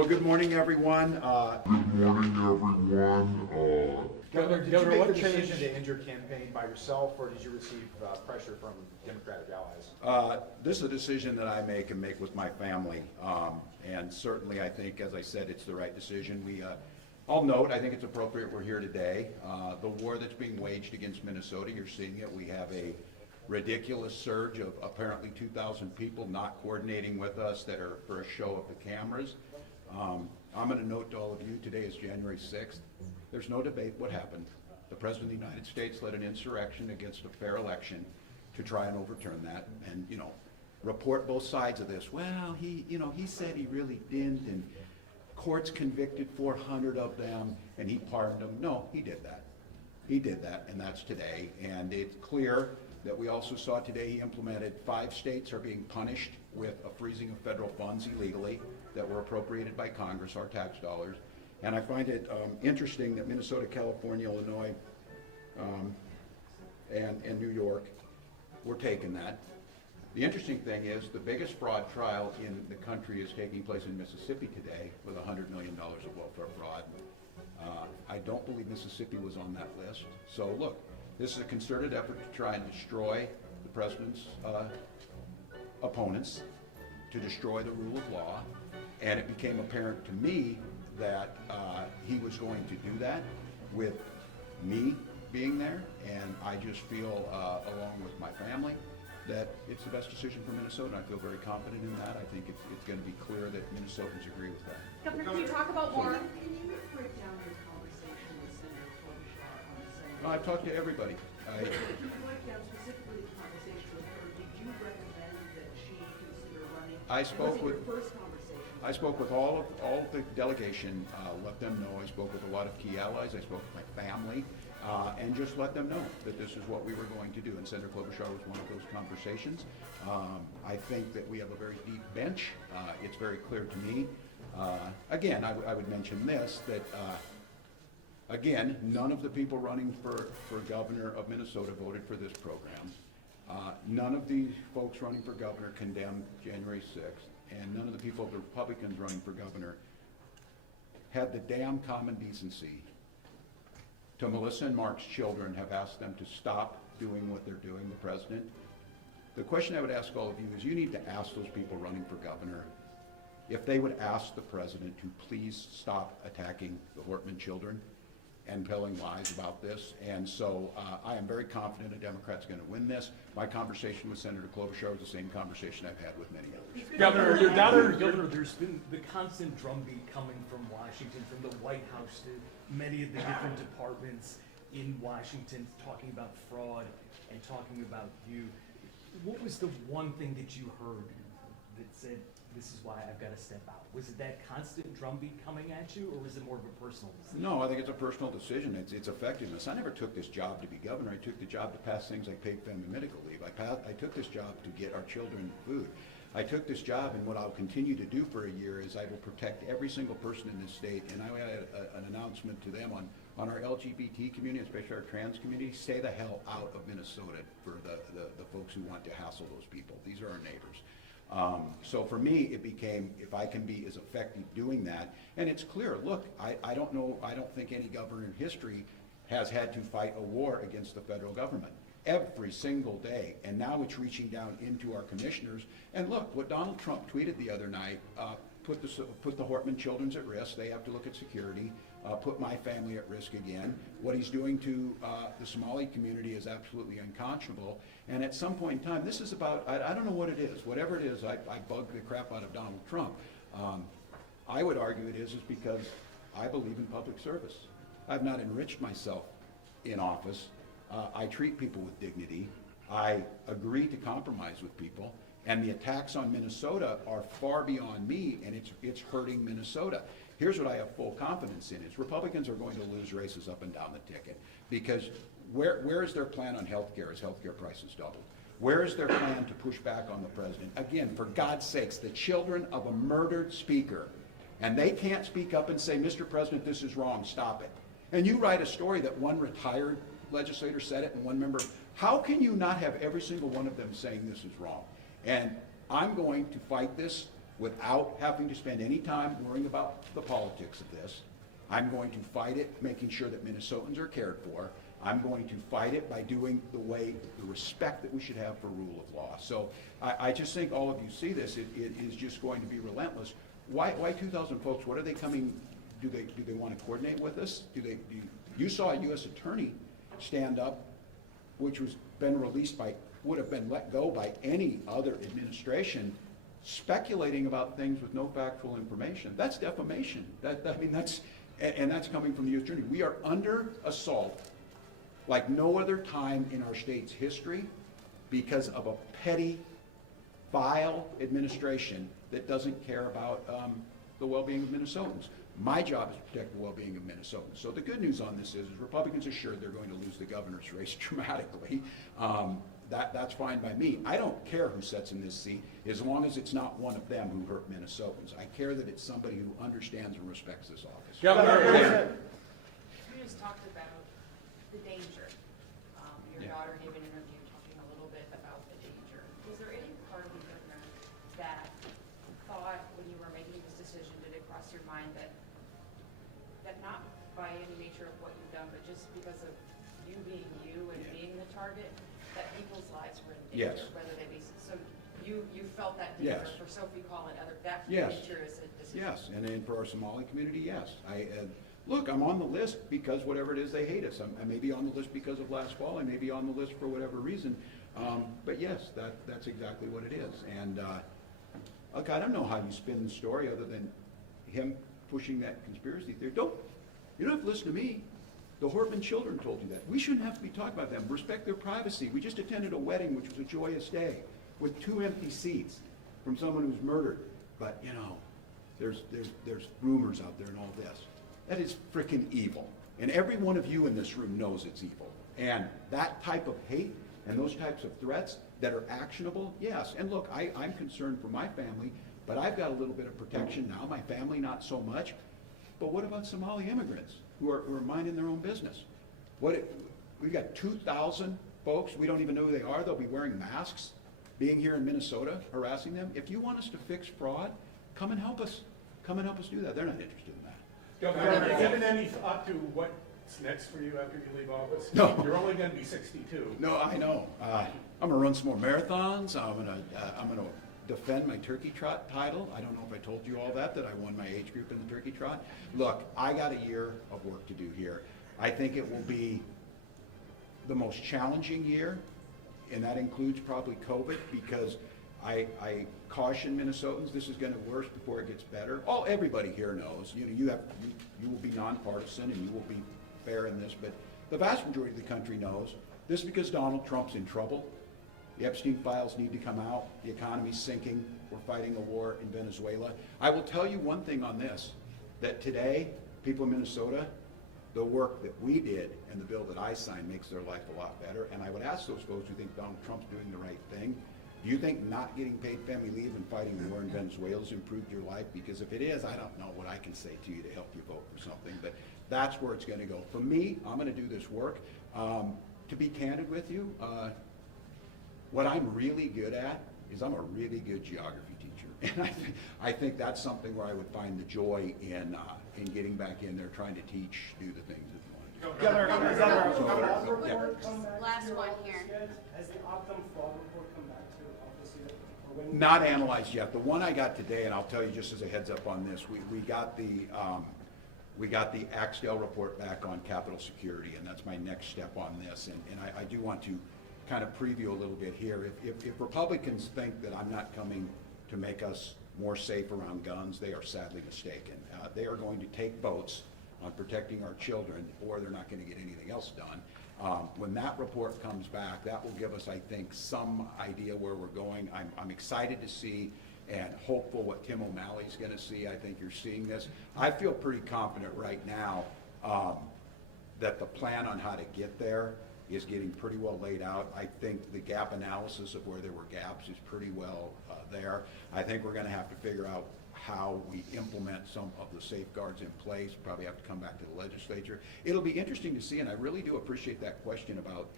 Well, good morning, everyone. Governor, did you make the decision to end your campaign by yourself, or did you receive pressure from Democratic allies? This is a decision that I make and make with my family. And certainly, I think, as I said, it's the right decision. I'll note, I think it's appropriate we're here today. The war that's being waged against Minnesota, you're seeing it. We have a ridiculous surge of apparently 2,000 people not coordinating with us that are for a show of the cameras. I'm going to note to all of you, today is January 6th. There's no debate what happened. The President of the United States led an insurrection against a fair election to try and overturn that and, report both sides of this. Well, he said he really didn't, and courts convicted 400 of them, and he pardoned them. No, he did that. He did that, and that's today. And it's clear that we also saw today he implemented 5 states are being punished with a freezing of federal funds illegally that were appropriated by Congress, our tax dollars. And I find it interesting that Minnesota, California, Illinois, and New York were taking that. The interesting thing is the biggest fraud trial in the country is taking place in Mississippi today with $100 million of welfare fraud. I don't believe Mississippi was on that list. So look, this is a concerted effort to try and destroy the president's opponents, to destroy the rule of law, and it became apparent to me that he was going to do that with me being there, and I just feel, along with my family, that it's the best decision for Minnesota, and I feel very confident in that. I think it's going to be clear that Minnesotans agree with that. Governor, can you talk about more? Can you break down your conversation with Senator Klobuchar on Sunday? I've talked to everybody. If you break down specifically the conversation with her, did you recommend that she consider running? I spoke was it with- your first conversation? I spoke with all of the delegation, let them know. I spoke with a lot of key allies. I spoke with my family, and just let them know that this is what we were going to do. And Senator Klobuchar was one of those conversations. I think that we have a very deep bench. It's very clear to me. Again, I would mention this, that again, none of the people running for governor of Minnesota voted for this program. None of the folks running for governor condemned January 6th. And none of the people, the Republicans running for governor, had the damn common decency to Melissa and Mark's children have asked them to stop doing what they're doing, the president. The question I would ask all of you is, you need to ask those people running for governor if they would ask the president to please stop attacking the Hortman children and telling lies about this. And so I am very confident a Democrat's going to win this. My conversation with Senator Klobuchar was the same conversation I've had with many others. Governor, there's been the constant drumbeat coming from Washington, from the White House to many of the different departments in Washington, talking about fraud and talking about you. What was the one thing that you heard that said, this is why I've got to step out? Was it that constant drumbeat coming at you, or was it more of a personal decision? No, I think it's a personal decision. It's effectiveness. I never took this job to be governor. I took the job to pass things like paid family medical leave. I took this job to get our children food. I took this job, and what I'll continue to do for a year is I will protect every single person in this state. And I had an announcement to them on our LGBT community, especially our trans community. Stay the hell out of Minnesota for the folks who want to hassle those people. These are our neighbors. So for me, it became, if I can be as effective doing that, and it's clear, look, I don't think any governor in history has had to fight a war against the federal government every single day, and now it's reaching down into our commissioners. And look, what Donald Trump tweeted the other night, put the Hortman children's at risk. They have to look at security. Put my family at risk again. What he's doing to the Somali community is absolutely unconscionable. And at some point in time, this is about, I don't know what it is. Whatever it is, I bug the crap out of Donald Trump. I would argue it is because I believe in public service. I've not enriched myself in office. I treat people with dignity. I agree to compromise with people. And the attacks on Minnesota are far beyond me, and it's hurting Minnesota. Here's what I have full confidence in, is Republicans are going to lose races up and down the ticket. Because where is their plan on health care as health care prices doubled? Where is their plan to push back on the president? Again, for God's sakes, the children of a murdered speaker, and they can't speak up and say, Mr. President, this is wrong, stop it. And you write a story that one retired legislator said it and one member. How can you not have every single one of them saying this is wrong? And I'm going to fight this without having to spend any time worrying about the politics of this. I'm going to fight it, making sure that Minnesotans are cared for. I'm going to fight it by doing the respect that we should have for rule of law. So I just think all of you see this, it is just going to be relentless. Why 2,000 folks? What are they coming, do they want to coordinate with us? You saw a U.S. attorney stand up, which was would have been let go by any other administration, speculating about things with no factual information. That's defamation. And that's coming from the U.S. attorney. We are under assault like no other time in our state's history because of a petty, vile administration that doesn't care about the well-being of Minnesotans. My job is to protect the well-being of Minnesotans. So the good news on this is Republicans are sure they're going to lose the governor's race dramatically. That's fine by me. I don't care who sits in this seat as long as it's not one of them who hurt Minnesotans. I care that it's somebody who understands and respects this office. Governor. You just talked about the danger. Your Yeah. daughter gave an interview talking a little bit about the danger. Was there any part of the governor that thought when you were making this decision, did it cross your mind that not by any nature of what you've done, but just because of you being you and being the target, that people's lives were in danger, Yes. whether they be, so you felt that danger Yes. for Sophie Call and other, that Yes. danger is a decision. Yes, and then for our Somali community, yes. Look, I'm on the list because whatever it is, they hate us. I may be on the list because of last fall, I may be on the list for whatever reason. But yes, that's exactly what it is. And look, I don't know how you spin the story other than him pushing that conspiracy theory. You don't have to listen to me. The Hortman children told you that. We shouldn't have to be talking about them. Respect their privacy. We just attended a wedding, which was a joyous day, with 2 empty seats from someone who was murdered. But, you know, there's rumors out there and all this. That is frickin' evil. And every one of you in this room knows it's evil. And that type of hate and those types of threats that are actionable, yes. And look, I'm concerned for my family, but I've got a little bit of protection now. My family, not so much. But what about Somali immigrants who are minding their own business? We've got 2,000 folks, we don't even know who they are. They'll be wearing masks, being here in Minnesota, harassing them. If you want us to fix fraud, come and help us. Come and help us do that. They're not interested in that. Governor, have you given any thought to what's next for you after you leave office? No. You're only going to be 62. No, I know. I'm gonna run some more marathons. I'm gonna defend my turkey trot title. I don't know if I told you all that I won my age group in the turkey trot. Look, I got a year of work to do here. I think it will be the most challenging year, and that includes probably COVID, because I caution Minnesotans, this is gonna worse before it gets better. Everybody here knows, you will be nonpartisan and you will be fair in this, but the vast majority of the country knows this is because Donald Trump's in trouble. The Epstein files need to come out. The economy's sinking. We're fighting a war in Venezuela. I will tell you one thing on this, that today, people in Minnesota, the work that we did and the bill that I signed makes their life a lot better. And I would ask those folks who think Donald Trump's doing the right thing, do you think not getting paid family leave and fighting the war in Venezuela has improved your life? Because if it is, I don't know what I can say to you to help you vote for something, but that's where it's gonna go. For me, I'm gonna do this work. To be candid with you, what I'm really good at is I'm a really good geography teacher. And I think that's something where I would find the joy in getting back in there, trying to teach, do the things that you want to do. Governor, Last one here. has the Optum fraud report come back to office yet? Or when- Not analyzed yet. The one I got today, and I'll tell you just as a heads up on this, we got the Axdale report back on Capitol Security, and that's my next step on this. And I do want to kind of preview a little bit here. If Republicans think that I'm not coming to make us more safe around guns, they are sadly mistaken. They are going to take votes on protecting our children, or they're not going to get anything else done. When that report comes back, that will give us, I think, some idea where we're going. I'm excited to see and hopeful what Tim O'Malley's going to see. I think you're seeing this. I feel pretty confident right now that the plan on how to get there is getting pretty well laid out. I think the gap analysis of where there were gaps is pretty well there. I think we're going to have to figure out how we implement some of the safeguards in place. Probably have to come back to the legislature. It'll be interesting to see, and I really do appreciate that question about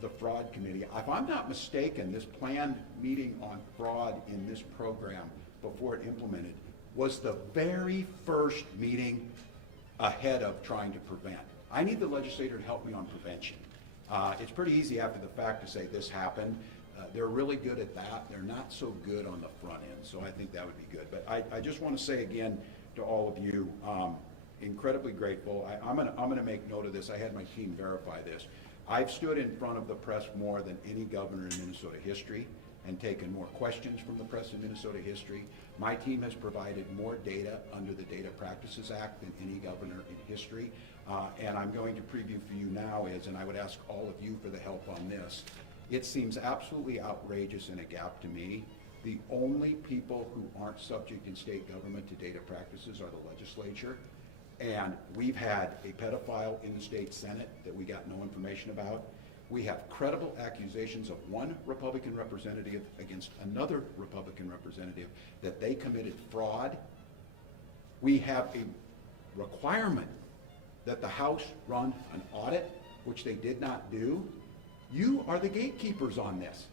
the fraud committee. If I'm not mistaken, this planned meeting on fraud in this program before it implemented was the very first meeting ahead of trying to prevent. I need the legislator to help me on prevention. It's pretty easy after the fact to say this happened. They're really good at that. They're not so good on the front end, so I think that would be good. But I just want to say again to all of you, incredibly grateful. I'm gonna make note of this. I had my team verify this. I've stood in front of the press more than any governor in Minnesota history and taken more questions from the press in Minnesota history. My team has provided more data under the Data Practices Act than any governor in history. And I'm going to preview for you now and I would ask all of you for the help on this. It seems absolutely outrageous and a gap to me. The only people who aren't subject in state government to data practices are the legislature. And we've had a pedophile in the state Senate that we got no information about. We have credible accusations of one Republican representative against another Republican representative that they committed fraud. We have a requirement that the House run an audit, which they did not do. You are the gatekeepers on this.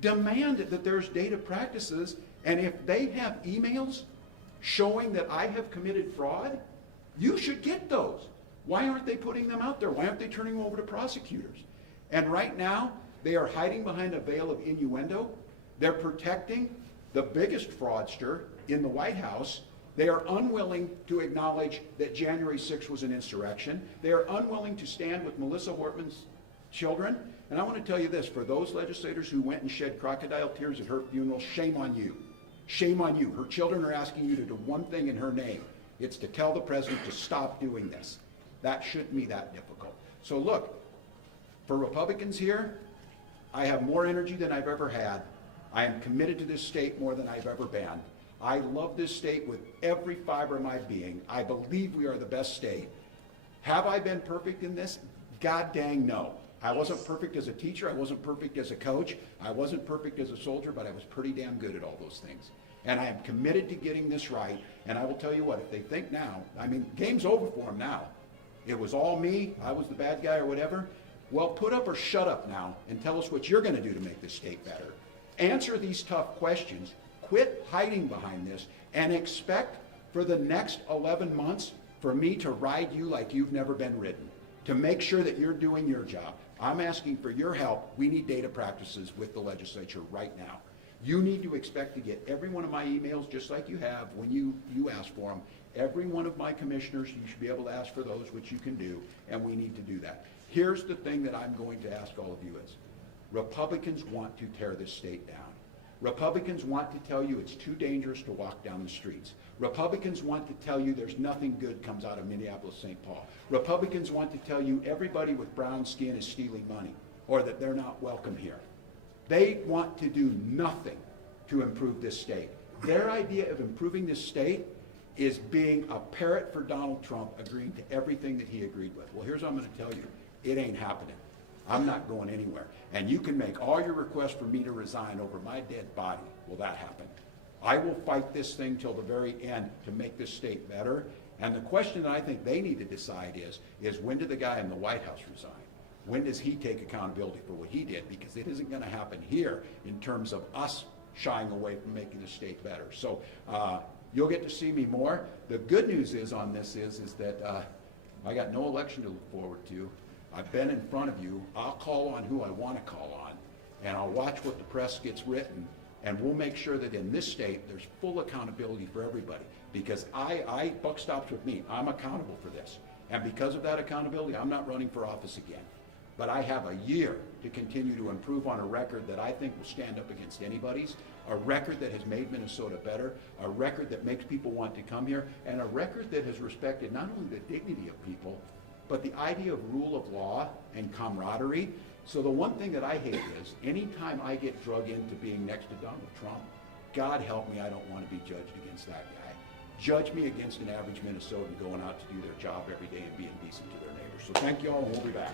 Demand that there's data practices, and if they have emails showing that I have committed fraud, you should get those. Why aren't they putting them out there? Why aren't they turning them over to prosecutors? And right now, they are hiding behind a veil of innuendo. They're protecting the biggest fraudster in the White House. They are unwilling to acknowledge that January 6th was an insurrection. They are unwilling to stand with Melissa Hortman's children. And I want to tell you this, for those legislators who went and shed crocodile tears at her funeral, shame on you. Shame on you. Her children are asking you to do one thing in her name. It's to tell the president to stop doing this. That shouldn't be that difficult. So look, for Republicans here, I have more energy than I've ever had. I am committed to this state more than I've ever been. I love this state with every fiber of my being. I believe we are the best state. Have I been perfect in this? God dang no. I wasn't perfect as a teacher. I wasn't perfect as a coach. I wasn't perfect as a soldier, but I was pretty damn good at all those things. And I am committed to getting this right. And I will tell you what, if they think now, I mean, game's over for them now. It was all me. I was the bad guy or whatever. Well, put up or shut up now and tell us what you're going to do to make this state better. Answer these tough questions. Quit hiding behind this and expect for the next 11 months for me to ride you like you've never been ridden, to make sure that you're doing your job. I'm asking for your help. We need data practices with the legislature right now. You need to expect to get every one of my emails just like you have when you ask for them. Every one of my commissioners, you should be able to ask for those, which you can do, and we need to do that. Here's the thing that I'm going to ask all of you is, Republicans want to tear this state down. Republicans want to tell you it's too dangerous to walk down the streets. Republicans want to tell you there's nothing good comes out of Minneapolis, St. Paul. Republicans want to tell you everybody with brown skin is stealing money or that they're not welcome here. They want to do nothing to improve this state. Their idea of improving this state is being a parrot for Donald Trump, agreeing to everything that he agreed with. Well, here's what I'm going to tell you. It ain't happening. I'm not going anywhere. And you can make all your requests for me to resign over my dead body. Will that happen? I will fight this thing till the very end to make this state better. And the question that I think they need to decide is when did the guy in the White House resign? When does he take accountability for what he did? Because it isn't going to happen here in terms of us shying away from making the state better. So you'll get to see me more. The good news is on this is that I got no election to look forward to. I've been in front of you. I'll call on who I want to call on, and I'll watch what the press gets written, and we'll make sure that in this state there's full accountability for everybody. Because buck stops with me. I'm accountable for this. And because of that accountability, I'm not running for office again. But I have a year to continue to improve on a record that I think will stand up against anybody's, a record that has made Minnesota better, a record that makes people want to come here, and a record that has respected not only the dignity of people, but the idea of rule of law and camaraderie. So the one thing that I hate is anytime I get drug into being next to Donald Trump, God help me, I don't want to be judged against that guy. Judge me against an average Minnesotan going out to do their job every day and being decent to their neighbors. So thank you all, and we'll be back.